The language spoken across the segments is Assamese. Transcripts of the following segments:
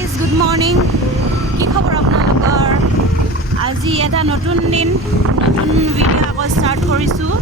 গাইজ গুড মৰ্ণিং কি খবৰ আপোনালোকৰ আজি এটা নতুন দিন নতুন ভিডিঅ' আকৌ ষ্টাৰ্ট কৰিছোঁ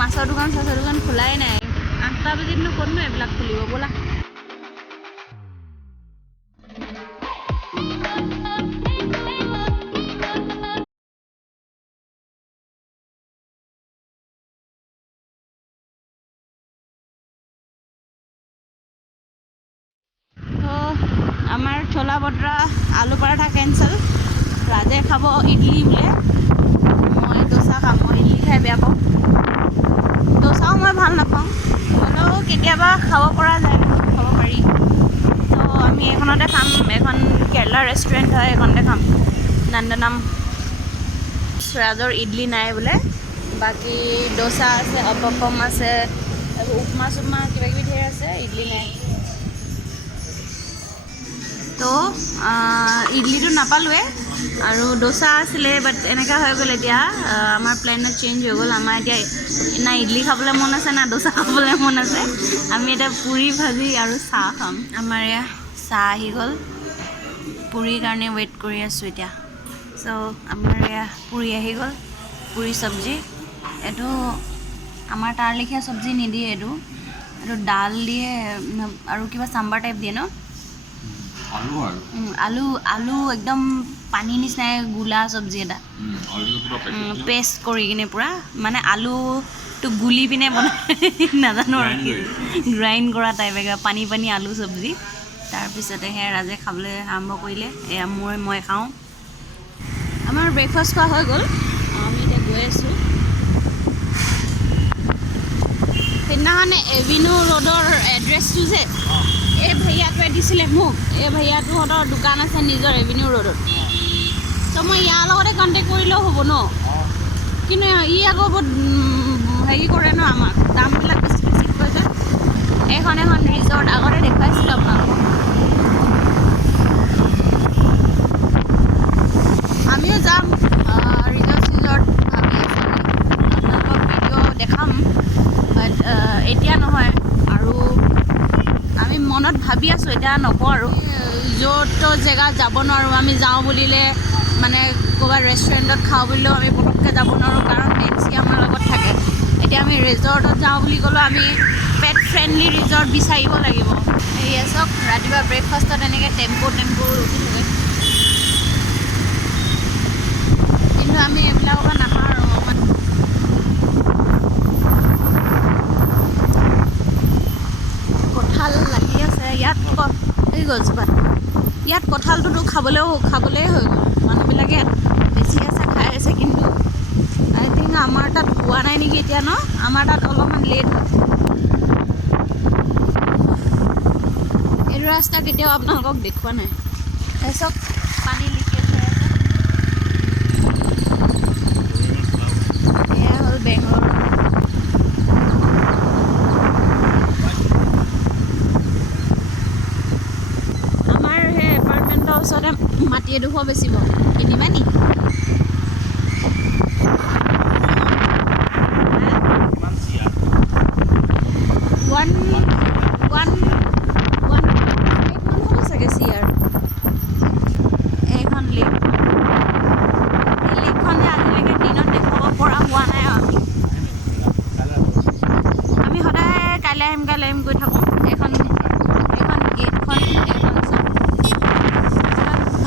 মাছৰ দোকান চাছৰ দোকান খোলাই নাই 8টা বজাতনো ক'তনো এইবিলাক খুলিব ব'লা আমাৰ ছোলা বটৰা আলু পৰাঠা কেঞ্চেল ৰাজে খাব ইডলি বোলে মই দোচা খাম মই ইডলি খাই বেয়া পাওঁ দোচাও মই ভাল নাপাওঁ হ'লেও কেতিয়াবা খাব পৰা যায় খাব পাৰি তো আমি এইখনতে খাম এখন কেৰেলা ৰেষ্টুৰেণ্ট হয় এইখনতে খাম নন্দনাম ৰাজৰ ইডলি নাই বোলে বাকী দোচা আছে অপপম আছে উপমা চুপমা কিবা কিবি ধেৰ আছে ইডলি নাই তো ইডলিটো নাপালোৱে আৰু দোচা আছিলে বাট এনেকুৱা হৈ গ'ল এতিয়া আমাৰ প্লেনত চেঞ্জ হৈ গ'ল আমাৰ এতিয়া না ইডলি খাবলৈ মন আছে না দোচা খাবলৈ মন আছে আমি এতিয়া পুৰি ভাজি আৰু চাহ খাম আমাৰ এয়া চাহ আহি গ'ল পুৰিৰ কাৰণে ৱেইট কৰি আছোঁ এতিয়া চ' আমাৰ এয়া পুৰি আহি গ'ল পুৰি চব্জি এইটো আমাৰ তাৰ লেখীয়া চব্জি নিদিয়ে এইটো ডাল দিয়ে আৰু কিবা চাম্বাৰ টাইপ দিয়ে ন আলু একদম পানী নিচিনাই গোলা চব্জি এটা পেষ্ট কৰি কিনে পূৰা মানে আলুটো গুলি পিনে বনাই নাজানো আৰু গ্ৰাইণ্ড কৰা টাইপ পানী পানী আলু চব্জি তাৰপিছতে সেয়া ৰাজে খাবলৈ আৰম্ভ কৰিলে এয়া মই খাওঁ আমাৰ ব্ৰেকফাষ্ট খোৱা হৈ গ'ল আমি এতিয়া গৈ আছোঁ সেইদিনাখন এভিনিউ ৰোডৰ এড্ৰেছটো যে এই ভাইয়াটোৱে দিছিলে মোক এই ভাইয়াটোহঁতৰ দোকান আছে নিজৰ এভিনিউ ৰোডত তো মই ইয়াৰ লগতে কণ্টেক্ট কৰিলেও হ'ব ন কিন্তু ই আকৌ বহুত হেৰি কৰে ন আমাক দামবিলাক বেছি বেছি কৈছে এখন ৰিজৰ্ট আগতে দেখুৱাইছিলোঁ আপোনালোকক আমিও যাম ৰিজৰ্ট ভাবি আছোঁ আপোনালোকক ভিডিঅ' দেখাম বাট এতিয়া নহয় আৰু আমি মনত ভাবি আছোঁ এতিয়া নকওঁ আৰু য'ত জেগাত যাব নোৱাৰোঁ আমি যাওঁ বুলিলে মানে ক'ৰবাত ৰেষ্টুৰেণ্টত খাওঁ বুলিলেও আমি পটককৈ যাব নোৱাৰোঁ কাৰণ নেক্সট আমাৰ লগত থাকে এতিয়া আমি ৰিজৰ্টত যাওঁ বুলি ক'লেও আমি পেট ফ্ৰেণ্ডলি ৰিজৰ্ট বিচাৰিব লাগিব এয়া চাওক ৰাতিপুৱা ব্ৰেকফাষ্টত এনেকৈ টেম্পু উঠি থাকে কিন্তু আমি এইবিলাকৰ পৰা নাখাওঁ আৰু কঁঠাল লাগি আছে ইয়াত এই গছজোপাত ইয়াত কঁঠালটোতো খাবলেই হৈ গ'ল মানুহবিলাকে ইয়াত বেছি আছে খাই আছে কিন্তু আই থিংক আমাৰ তাত হোৱা নাই নেকি এতিয়া ন আমাৰ তাত অলপমান লেট হয় এইটো ৰাস্তা কেতিয়াও আপোনালোকক দেখুওৱা নাই তাৰপিছত পানী লিকেজ হৈ আছে এয়া হ'ল বেংগলোৰ ওচৰতে মাটি এডোখৰ বেচিব কিনিবা নি হ'ব চাগে চিয়াৰ এইখন লেকখন যে আজিলৈকে দিনত দেখুৱাব পৰা হোৱা নাই আৰু আমি সদায় কাইলৈ আহিম গৈ থাকোঁ এইখন গেটখন এইখন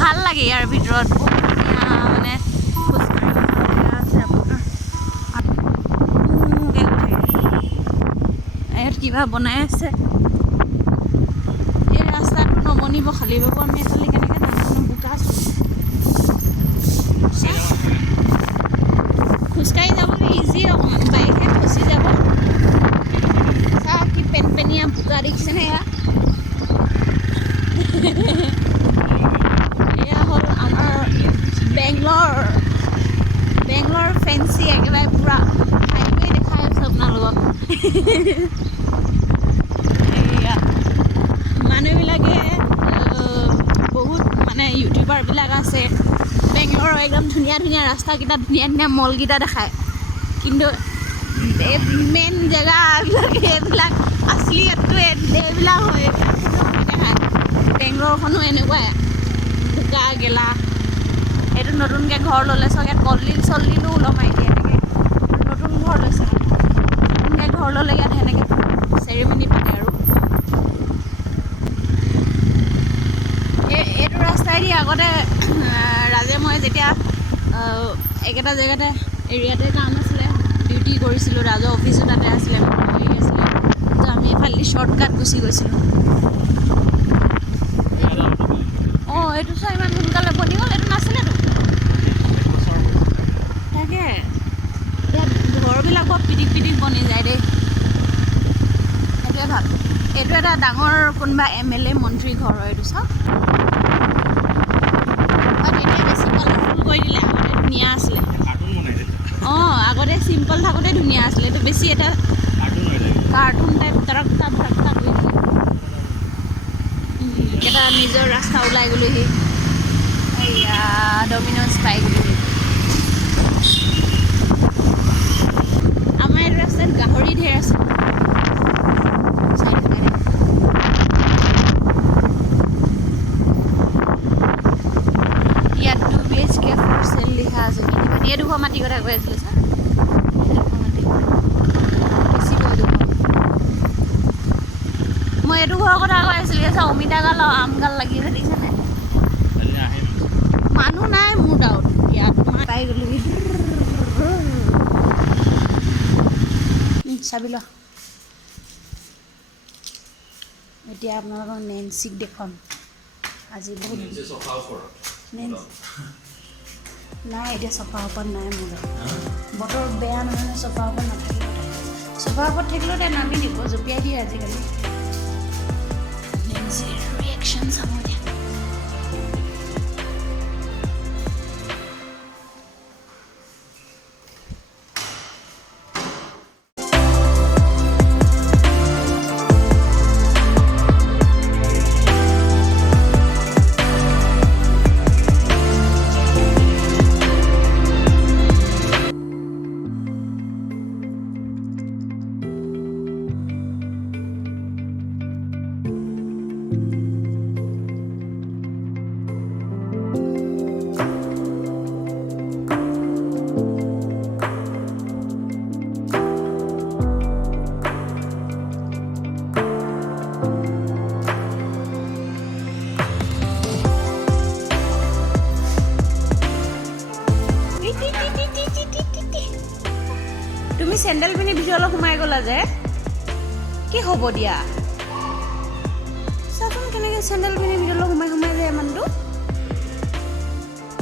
ভাল লাগে ইয়াৰ ভিতৰত বহুত ধুনীয়া মানে খোজকাঢ়িব আছে আপোনাৰ ইয়াত কিবা বনাই আছে এই ৰাস্তাটো নবনিব খালী পাব আমি খালি কেনেকৈ নাজানো বোকা খোজকাঢ়ি যাবলৈ ইজি অকণমান বাইকহে ফচি যাব চাহ কি পেনপেনীয়া বোকা দেখিছেনে এয়া এয়া মানুহবিলাকে বহুত মানে ইউটিউবাৰবিলাক আছে বেংগলোৰৰ একদম ধুনীয়া ধুনীয়া ৰাস্তাকেইটা ধুনীয়া ধুনীয়া মলকেইটা দেখায় কিন্তু মেইন জেগাবিলাক এইবিলাক আচলিয়তটো এইবিলাক হয় দেখায় বেংগলোৰখনো এনেকুৱাই বোকা গেলা এইটো নতুনকৈ ঘৰ ল'লে চাগে কলডিল চলডিলো ওলমাই দিয়ে এনেকৈ নতুন ঘৰ লৈছে নতুনকৈ ঘৰ ল'লে ইয়াত সেনেকৈ চেৰিমনি পাতে আৰু এইটো ৰাস্তাইদি আগতে ৰাজে মই যেতিয়া একেটা জেগাতে এৰিয়াতে কাম আছিলে ডিউটি কৰিছিলোঁ ৰাজৰ অফিচো তাতে আছিলে তো আমি এইফালেদি শ্বৰ্টকাট গুচি গৈছিলোঁ অঁ এইটো চোৱা ইমান সোনকালে বনি গ'ল এইটো নাছিলেতো তাকে ইয়াত ঘৰবিলাক বৰ পিটিক পিটিক বনি যায় দেই সেইটোৱে ভাল এইটো এটা ডাঙৰ কোনোবা MLA মন্ত্ৰী ঘৰ হয় এইটো চাওক এতিয়া বেছি কালাৰফুল কৰি দিলে আগতে ধুনীয়া আছিলে অঁ আগতে চিম্পল থাকোঁতে ধুনীয়া আছিলে এইটো বেছি এটা কাৰ্টুন টাইপ তাক এটা নিজৰ ৰাস্তা ওলাই গ'লোহি এয়া ডমিন'জ পাই গ'লোহি আমাৰ এইটো ৰাস্তাত গাহৰি ঢেৰ আছে ইয়াত 2 BHK for sale লিখা আছে কিন্তু এইডোখৰ মাটি কথা কৈ আছিলে ছাৰ এইডোখৰ মাটি বেছি কৈ মই এইটো ঘৰৰ কথা কৈ আছিলোঁ ছাৰ অমিতা গাল আৰু আম গাল লাগি আছে দেখিছেনে মানুহ নাই মোৰ ডাউট ইয়াত পাই গ'লোহি চাবি ল এতিয়া আপোনালোকক নেন্সিক দেখুৱাম আজি বহুত নাই এতিয়া চফা ওপৰত নাই মোৰ বতৰ বেয়া নহয় চফা ওপৰত নাথাকিব চফা ওপৰত থাকিলেও তাই নামি দিব জঁপিয়াই দিয়ে আজিকালি নেন্সিৰ ৰিয়েকশ্যন চাব দিয়া তুমি চেণ্ডেল পিন্ধি ভিতৰলৈ সোমাই গ'লা যে কি হ'ব দিয়া চাচোন কেনেকৈ চেণ্ডেল পিন্ধি ভিতৰলৈ সোমাই যায় মানুহটো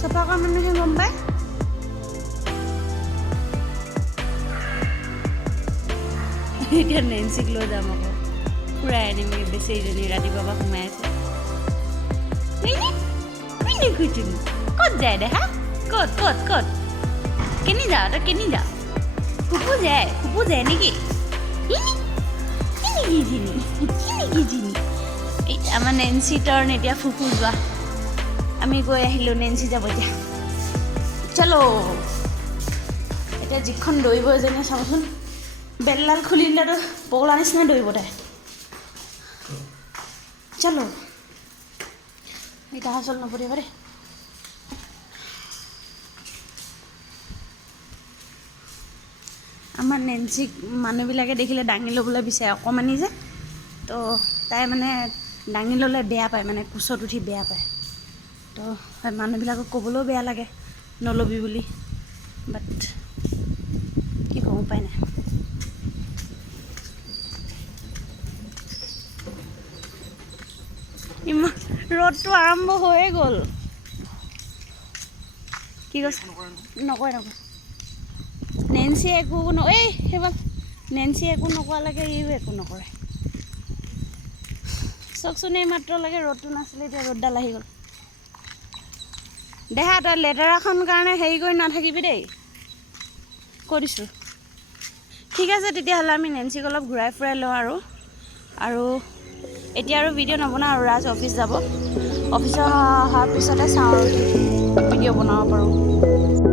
চফা কৰা মানুহে গম পায় এতিয়া নেন্সিক লৈ যাম আকৌ ফুৰাই আনিম বেচেৰীজনী ৰাতিপুৱাৰ পৰা সোমাই আছে ক'ত যায় দে হা ক'ত কেনি যাওঁ তই কেনি যাওঁ ফুপু যায় নেকি আমাৰ নেন্সি টৰ্ণ এতিয়া ফুপু যোৱা আমি গৈ আহিলোঁ নেন্সি যাব এতিয়া চলো এতিয়া যিখন দৌৰিব এজনীয়ে চাবচোন বেলডাল খুলি দিলেতো পগলা নিচিনা দৌৰিব তাই চলো এতিয়া আচল নপৰিব দেই আমাৰ নেন্সিক মানুহবিলাকে দেখিলে দাঙি ল'বলৈ বিচাৰে অকণমানি যে তো তাই মানে দাঙি ল'লে বেয়া পায় মানে কোচত উঠি বেয়া পায় তো মানুহবিলাকক ক'বলৈও বেয়া লাগে নল'বি বুলি বাট কি ক'ব উপায় নাই ইমান ৰ'দটো আৰম্ভ হৈয়ে গ'ল কি কৈছে নকয় নেন্সিয়ে একো এই সেইবাৰ নেন্সিয়ে একো নকৰালৈকে ইও একো নকৰে চাওকচোন এই মাত্ৰলৈকে ৰ'দটো নাছিলে এতিয়া ৰ'দডাল আহি গ'ল দেহা তই লেতেৰাখন কাৰণে হেৰি কৰি নাথাকিবি দেই কৈ দিছোঁ ঠিক আছে তেতিয়াহ'লে আমি নেন্সিক অলপ ঘূৰাই ফুৰাই লওঁ আৰু এতিয়া আৰু ভিডিঅ' নবনাওঁ আৰু ৰাজ অফিচ যাব অফিচৰ অহাৰ পিছতে চাওঁ আৰু ভিডিঅ' বনাব পাৰোঁ